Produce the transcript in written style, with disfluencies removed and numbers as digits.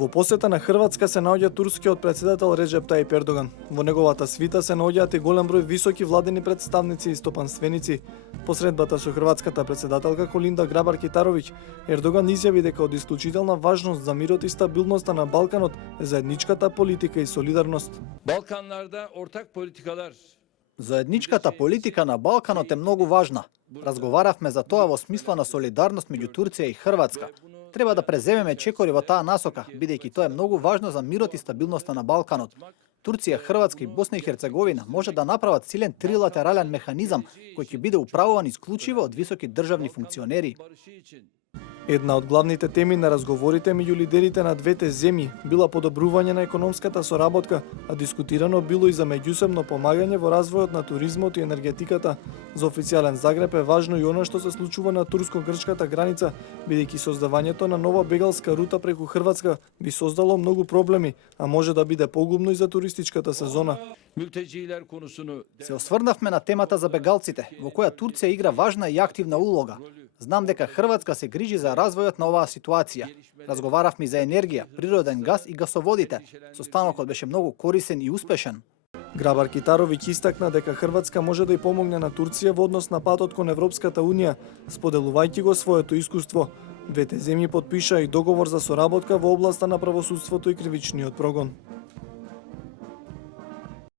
Во посета на Хрватска се наоѓа турскиот председател Реджеп Тајип Ердоган. Во неговата свита се наоѓаат и голем број високи владени представници и стопанственици. По средбата со хрватската председателка Колинда Грабар-Китаровиќ, Ердоган изјави дека од исклучителна важност за мирот и стабилноста на Балканот е заедничката политика и солидарност. Balkanlarda ortak politikalar Заедничката политика на Балканот е многу важна. Разговаравме за тоа во смисло на солидарност меѓу Турција и Хрватска. Треба да преземеме чекори во таа насока, бидејќи тоа е многу важно за мирот и стабилноста на Балканот. Турција, Хрватска и Босна и Херцеговина може да направат силен трилатерален механизам кој ќе биде управуван исклучиво од високи државни функционери. Една од главните теми на разговорите меѓу лидерите на двете земји била подобрување на економската соработка, а дискутирано било и за меѓусебно помагање во развојот на туризмот и енергетиката. За официјален Загреб е важно и она што се случува на турско-грчката граница, бидејќи создавањето на нова бегалска рута преку Хрватска би создало многу проблеми, а може да биде погубно и за туристичката сезона. mülteciler konusunu Се осврнавме на темата за бегалците, во која Турција игра важна и активна улога. Знам дека Хрватска се грижи за развојот на оваа ситуација. Разговаравме и за енергија, природен газ и гасоводите. Состанокот беше многу корисен и успешен. Грабар-Китаровиќ истакна дека Хрватска може да ја помогне на Турција во однос на патот кон Европската унија, споделувајќи го своето искуство. Двете земји потпишаа и договор за соработка во областа на правосудството и кривичниот прогон.